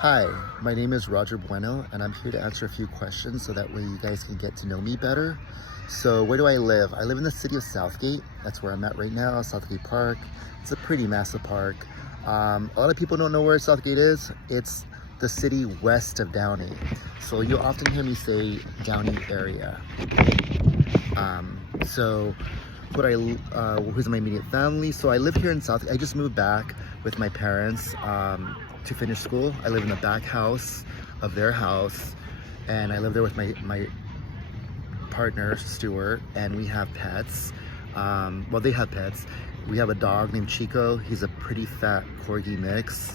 Hi, my name is Roger Bueno, and I'm here to answer a few questions so that way you guys can get to know me better. So, where do I live? I live in the city of Southgate. That's where I'm at right now, Southgate Park. It's a pretty massive park. A lot of people don't know where Southgate is. It's the city west of Downey. So, you'll often hear me say Downey area. So, who's my immediate family? So, I live here in Southgate. I just moved back with my parents. To finish school. I live in the back house of their house, and I live there with my partner Stuart, and we have pets. Well, they have pets. We have a dog named Chico. He's a pretty fat corgi mix.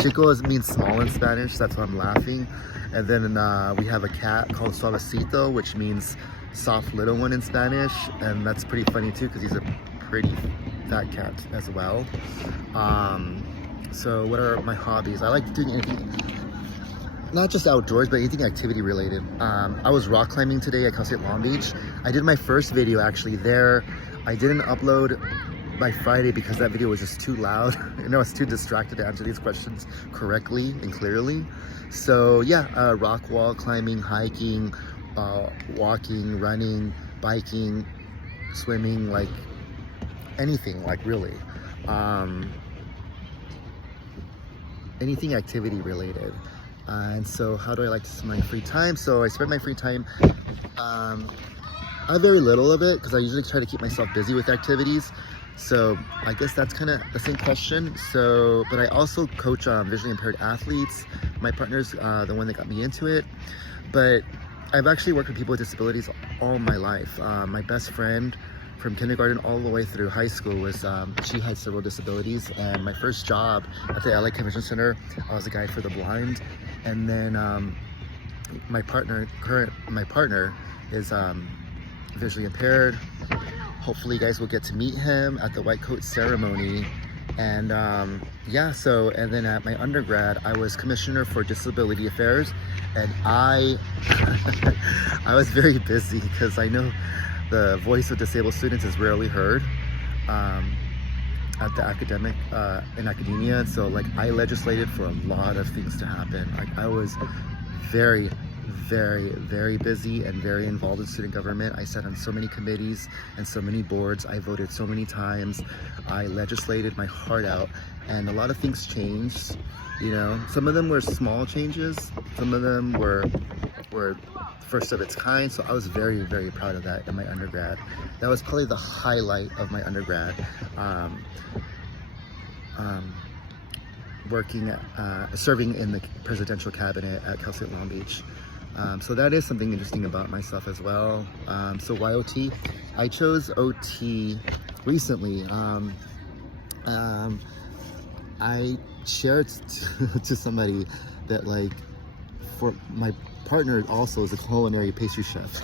Chico means small in Spanish, that's why I'm laughing. And then we have a cat called Suavecito, which means soft little one in Spanish, and that's pretty funny too because he's a pretty fat cat as well. So what are my hobbies? I like doing anything, not just outdoors, but anything activity related. I was rock climbing today at Cal State Long Beach. I did my first video actually there. I didn't upload by Friday because that video was just too loud and I was too distracted to answer these questions correctly and clearly. So yeah, rock wall climbing, hiking, walking, running, biking, swimming, like anything, like really. Anything activity related. And so how do I like to spend my free time? So I spend my free time, I have very little of it because I usually try to keep myself busy with activities. So I guess that's kind of the same question. So, but I also coach visually impaired athletes. My partner's the one that got me into it. But I've actually worked with people with disabilities all my life. My best friend from kindergarten all the way through high school was, she had several disabilities, and my first job at the LA Convention Center, I was a guide for the blind. And then my partner is visually impaired. Hopefully you guys will get to meet him at the white coat ceremony. And yeah, so, and then at my undergrad, I was commissioner for disability affairs, and I was very busy because I know the voice of disabled students is rarely heard at the in academia. So like I legislated for a lot of things to happen. Like I was very, very busy and very involved in student government. I sat on so many committees and so many boards. I voted so many times. I legislated my heart out, and a lot of things changed. You know, some of them were small changes. Some of them were first of its kind. So I was very, very proud of that in my undergrad. That was probably the highlight of my undergrad. Serving in the presidential cabinet at Cal State Long Beach. So that is something interesting about myself as well. So why OT? I chose OT recently. I shared to somebody that like, for my partner also is a culinary pastry chef.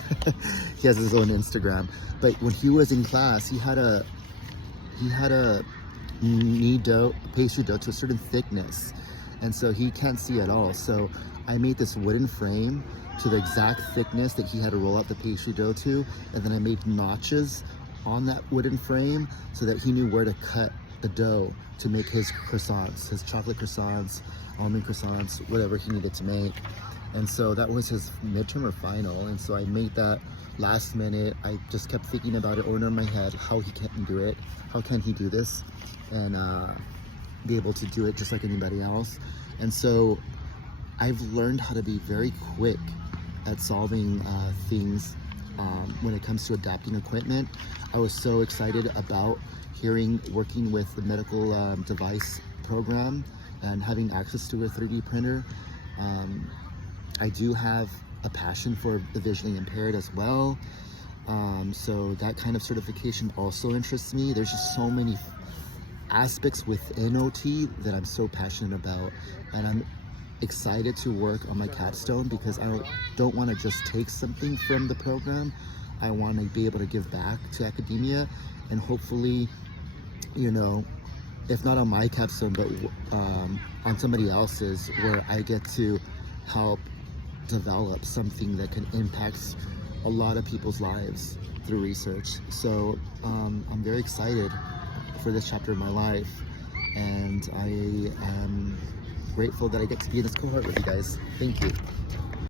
He has his own Instagram. But when he was in class, he had a knead dough, pastry dough to a certain thickness, and so he can't see at all. So I made this wooden frame to the exact thickness that he had to roll out the pastry dough to, and then I made notches on that wooden frame so that he knew where to cut the dough to make his croissants, his chocolate croissants, almond croissants, whatever he needed to make. And so that was his midterm or final, and so I made that last minute. I just kept thinking about it over in my head, how he can do it, how can he do this, and be able to do it just like anybody else. And so I've learned how to be very quick at solving things when it comes to adapting equipment. I was so excited about working with the medical device program and having access to a 3D printer. I do have a passion for the visually impaired as well. So that kind of certification also interests me. There's just so many aspects within OT that I'm so passionate about, and I'm excited to work on my capstone because I don't want to just take something from the program. I want to be able to give back to academia, and hopefully, you know, if not on my capstone, but on somebody else's, where I get to help develop something that can impact a lot of people's lives through research. So I'm very excited for this chapter of my life, and I am grateful that I get to be in this cohort with you guys. Thank you.